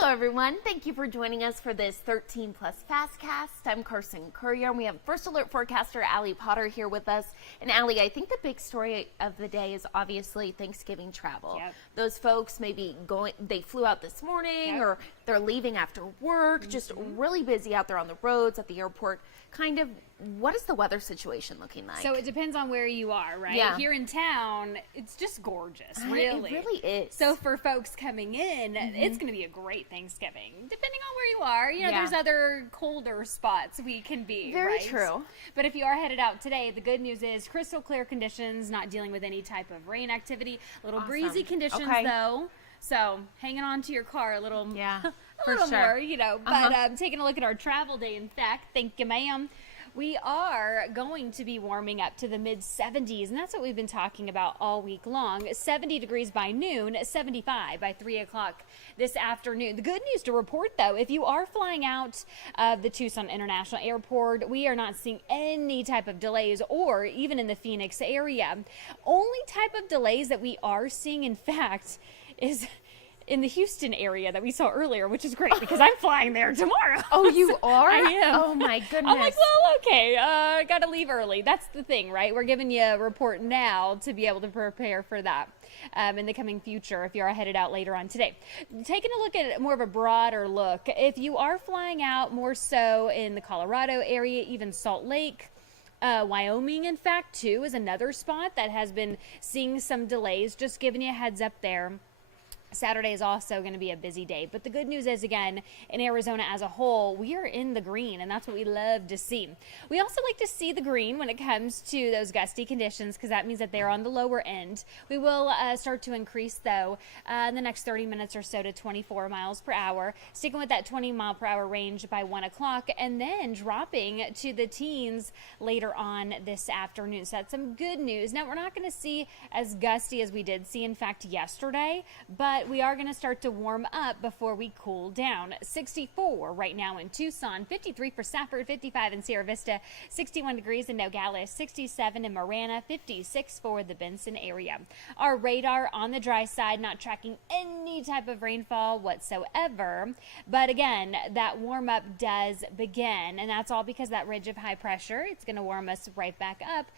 Hello, everyone. Thank you for joining us for this 13 Plus FastCast. I'm Carson Courier, and we have First Alert forecaster Allie Potter here with us. And Allie, I think the big story of the day is obviously Thanksgiving travel. Yep. Those folks may be they flew out this morning, or they're leaving after work, just really busy out there on the roads, at the airport. Kind of, what is the weather situation looking like? So it depends on where you are, right? Yeah. Here in town, it's just gorgeous, really. It really is. So for folks coming in, it's going to be a great Thanksgiving. Depending on where you are, you know, there's other colder spots we can be, Very right? true. But if you are headed out today, the good news is crystal clear conditions, not dealing with any type of rain activity. Little breezy conditions, though. So hanging on to your car a little, a little more, you know. But taking a look at our travel day, in fact, thank you, ma'am. We are going to be warming up to the mid-70s, and that's what we've been talking about all week long. 70 degrees by noon, 75 by 3 o'clock this afternoon. The good news to report, though, if you are flying out of the Tucson International Airport, we are not seeing any type of delays, or even in the Phoenix area. Only type of delays that we are seeing, in fact, is in the Houston area that we saw earlier, which is great because I'm flying there tomorrow. Oh, you are? I am. Oh, my goodness. I'm like, well, okay, got to leave early. That's the thing, right? We're giving you a report now to be able to prepare for that in the coming future if you are headed out later on today. Taking a look at more of a broader look, if you are flying out more so in the Colorado area, even Salt Lake, Wyoming, in fact, too, is another spot that has been seeing some delays. Just giving you a heads up there. Saturday is also going to be a busy day. But the good news is, again, in Arizona as a whole, we are in the green, and that's what we love to see. We also like to see the green when it comes to those gusty conditions because that means that they're on the lower end. We will start to increase, though, in the next 30 minutes or so to 24 miles per hour, sticking with that 20 mile per hour range by 1 o'clock, and then dropping to the teens later on this afternoon. So that's some good news. Now, we're not going to see as gusty as we did see, in fact, yesterday, but we are going to start to warm up before we cool down. 64 right now in Tucson, 53 for Safford, 55 in Sierra Vista, 61 degrees in Nogales, 67 in Marana, 56 for the Benson area. Our radar on the dry side, not tracking any type of rainfall whatsoever. But again, that warm up does begin, and that's all because that ridge of high pressure, it's going to warm us right back up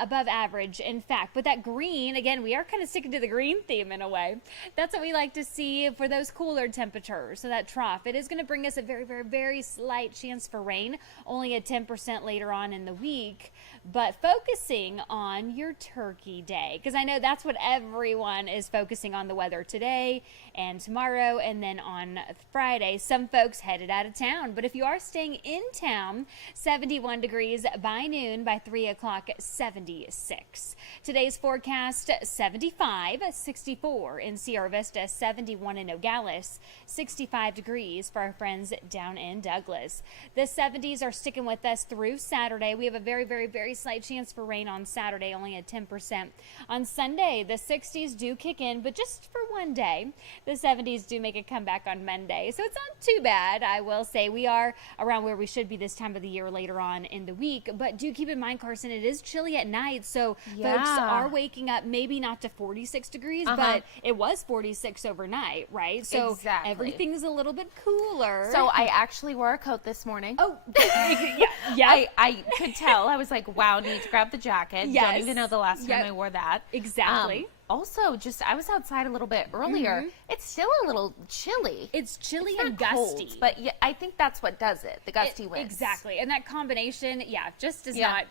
above average. In fact, with that green, again, we are kind of sticking to the green theme in a way. That's what we like to see for those cooler temperatures. So that trough, it is going to bring us a very, very, very slight chance for rain, only a 10% later on in the week. But focusing on your turkey day, because I know that's what everyone is focusing on, the weather today and tomorrow, and then on Friday. Some folks headed out of town, but if you are staying in town, 71 degrees by noon, by 3 o'clock, 76. Today's forecast, 75, 64 in Sierra Vista, 71 in Nogales, 65 degrees for our friends down in Douglas. The 70s are sticking with us through Saturday. We have a very, very, very slight chance for rain on Saturday, only at 10%. On Sunday, the 60s do kick in, but just for one day. The 70s do make a comeback on Monday, so it's not too bad. I will say we are around where we should be this time of the year later on in the week, but do keep in mind, Carson, it is chilly at night, so folks are waking up maybe not to 46 degrees, but it was 46 overnight, right? So everything's a little bit cooler. So I actually wore a coat this morning. Oh, I could tell. I was like, wow, need to grab the jacket. Yes. Don't even know the last time I wore that. Exactly. Also, I was outside a little bit earlier. It's still a little chilly. It's chilly It's and gusty. Cold, but yeah, I think that's what does it. The gusty winds. Exactly. And that combination, just does not...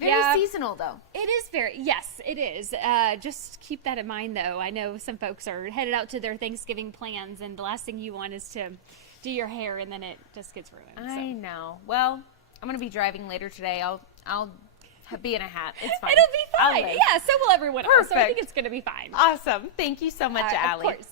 Very seasonal, though. It is yes, it is. Just keep that in mind, though. I know some folks are headed out to their Thanksgiving plans, and the last thing you want is to do your hair, and then it just gets ruined. I know. Well, I'm going to be driving later today. I'll be in a hat. It's fine. It'll be fine. Yeah, so will everyone else. So I think it's going to be fine. Awesome. Thank you so much, Allie. Of course.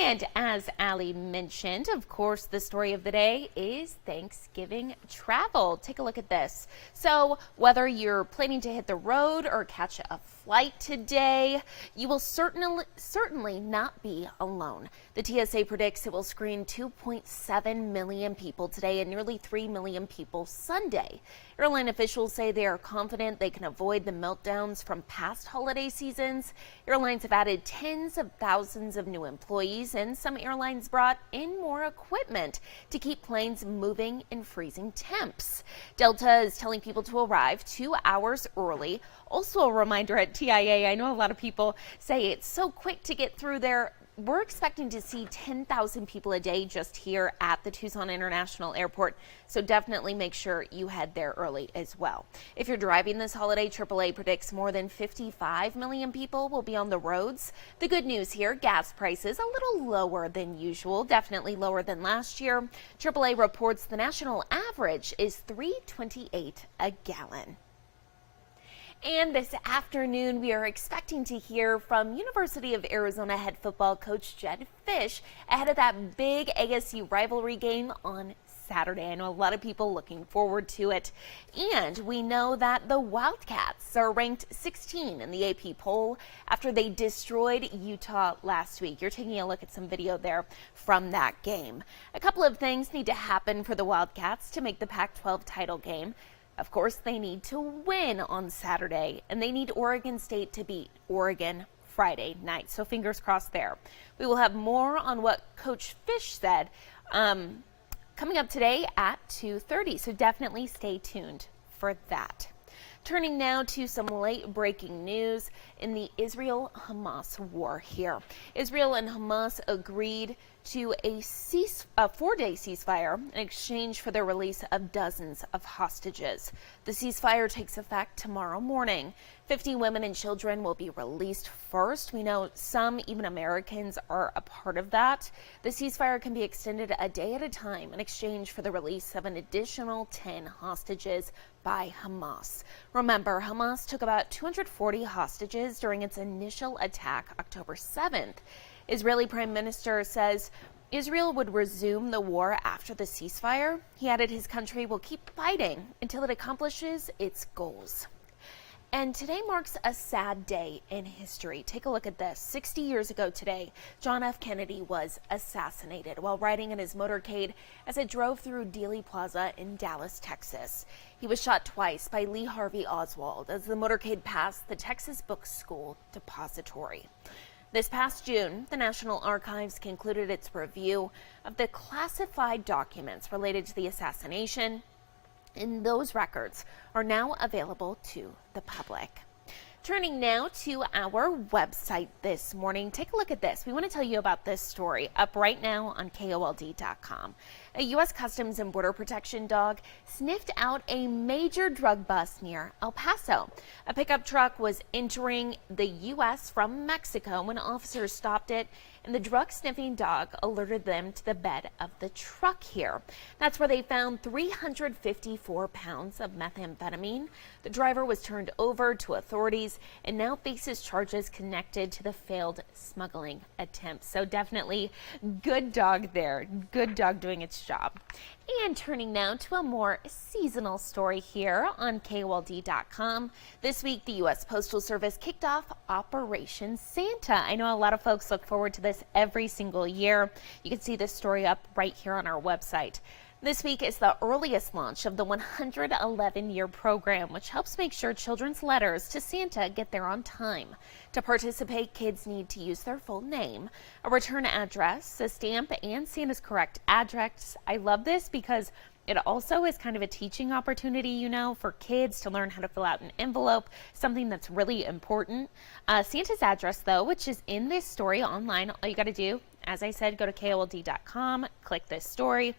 And as Allie mentioned, of course, the story of the day is Thanksgiving travel. Take a look at this. So whether you're planning to hit the road or catch a flight today, you will certainly not be alone. The TSA predicts it will screen 2.7 million people today and nearly 3 million people Sunday. Airline officials say they are confident they can avoid the meltdowns from past holiday seasons. Airlines have added tens of thousands of new employees, and some airlines brought in more equipment to keep planes moving in freezing temps. Delta is telling people to arrive 2 hours early. Also a reminder at TIA, I know a lot of people say it's so quick to get through there. We're expecting to see 10,000 people a day just here at the Tucson International Airport, so definitely make sure you head there early as well. If you're driving this holiday, AAA predicts more than 55 million people will be on the roads. The good news here, gas prices a little lower than usual, definitely lower than last year. AAA reports the national average is $3.28 a gallon. And this afternoon, we are expecting to hear from University of Arizona head football coach Jedd Fisch ahead of that big ASU rivalry game on Saturday. I know a lot of people looking forward to it. And we know that the Wildcats are ranked 16 in the AP poll after they destroyed Utah last week. You're taking a look at some video there from that game. A couple of things need to happen for the Wildcats to make the Pac-12 title game. Of course, they need to win on Saturday, and they need Oregon State to beat Oregon Friday night. So fingers crossed there. We will have more on what Coach Fisch said coming up today at 2:30. So definitely stay tuned for that. Turning now to some late breaking news in the Israel-Hamas war here. Israel and Hamas agreed to a 4-day ceasefire in exchange for the release of dozens of hostages. The ceasefire takes effect tomorrow morning. 50 women and children will be released first. We know some, even Americans, are a part of that. The ceasefire can be extended a day at a time in exchange for the release of an additional 10 hostages by Hamas. Remember, Hamas took about 240 hostages during its initial attack October 7th. Israeli Prime Minister says Israel would resume the war after the ceasefire. He added his country will keep fighting until it accomplishes its goals. And today marks a sad day in history. Take a look at this. 60 years ago today, John F. Kennedy was assassinated while riding in his motorcade as it drove through Dealey Plaza in Dallas, Texas. He was shot twice by Lee Harvey Oswald as the motorcade passed the Texas Book School Depository. This past June, the National Archives concluded its review of the classified documents related to the assassination, and those records are now available to the public. Turning now to our website this morning, take a look at this. We want to tell you about this story up right now on KOLD.com. A U.S. Customs and Border Protection dog sniffed out a major drug bust near El Paso. A pickup truck was entering the U.S. from Mexico when officers stopped it, and the drug-sniffing dog alerted them to the bed of the truck here. That's where they found 354 pounds of methamphetamine. The driver was turned over to authorities and now faces charges connected to the failed smuggling attempt. So definitely good dog there. Good dog doing its job. And turning now to a more seasonal story here on KOLD.com. This week, the U.S. Postal Service kicked off Operation Santa. I know a lot of folks look forward to this every single year. You can see this story up right here on our website. This week is the earliest launch of the 111-year program, which helps make sure children's letters to Santa get there on time. To participate, kids need to use their full name, a return address, a stamp, and Santa's correct address. I love this because it also is kind of a teaching opportunity, you know, for kids to learn how to fill out an envelope, something that's really important. Santa's address, though, which is in this story online, all you got to do, as I said, go to KOLD.com, click this story.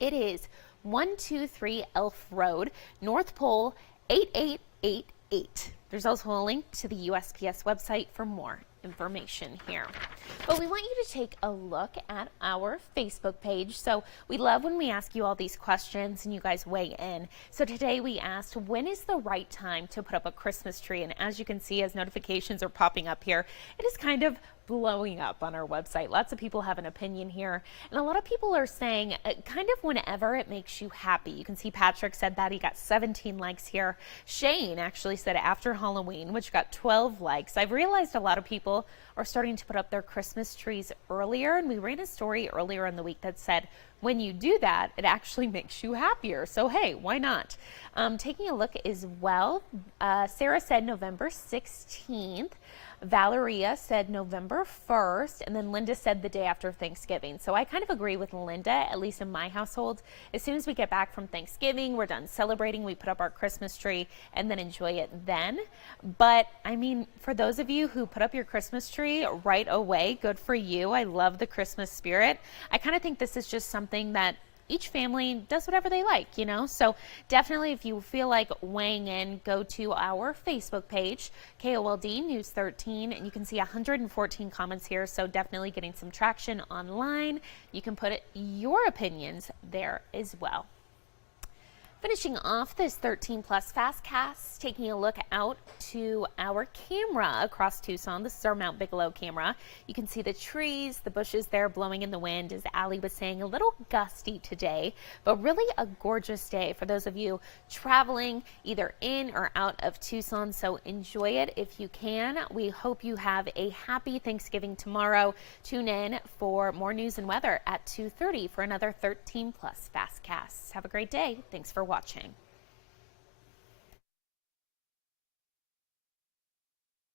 It is 123 Elf Road, North Pole 8888. There's also a link to the USPS website for more information here. But we want you to take a look at our Facebook page. So we love when we ask you all these questions and you guys weigh in. So today we asked, when is the right time to put up a Christmas tree? And as you can see, as notifications are popping up here, it is kind of blowing up on our website. Lots of people have an opinion here, and a lot of people are saying kind of whenever it makes you happy. You can see Patrick said that. He got 17 likes here. Shane actually said after Halloween, which got 12 likes. I've realized a lot of people are starting to put up their Christmas trees earlier, and we ran a story earlier in the week that said when you do that, it actually makes you happier. So, hey, why not? Taking a look as well, Sarah said November 16th. Valeria said November 1st, and then Linda said the day after Thanksgiving. So I kind of agree with Linda, at least in my household. As soon as we get back from Thanksgiving, we're done celebrating, we put up our Christmas tree and then enjoy it then. But I mean, for those of you who put up your Christmas tree right away, good for you. I love the Christmas spirit. I kind of think this is just something that each family does whatever they like, you know? So definitely, if you feel like weighing in, go to our Facebook page, KOLD News 13, and you can see 114 comments here. So definitely getting some traction online. You can put your opinions there as well. Finishing off this 13 plus FastCast, taking a look out to our camera across Tucson. This is our Mount Bigelow camera. You can see the trees, the bushes there blowing in the wind, as Allie was saying, a little gusty today, but really a gorgeous day for those of you traveling either in or out of Tucson. So enjoy it if you can. We hope you have a happy Thanksgiving tomorrow. Tune in for more news and weather at 2:30 for another 13 plus FastCasts. Have a great day. Thanks for watching.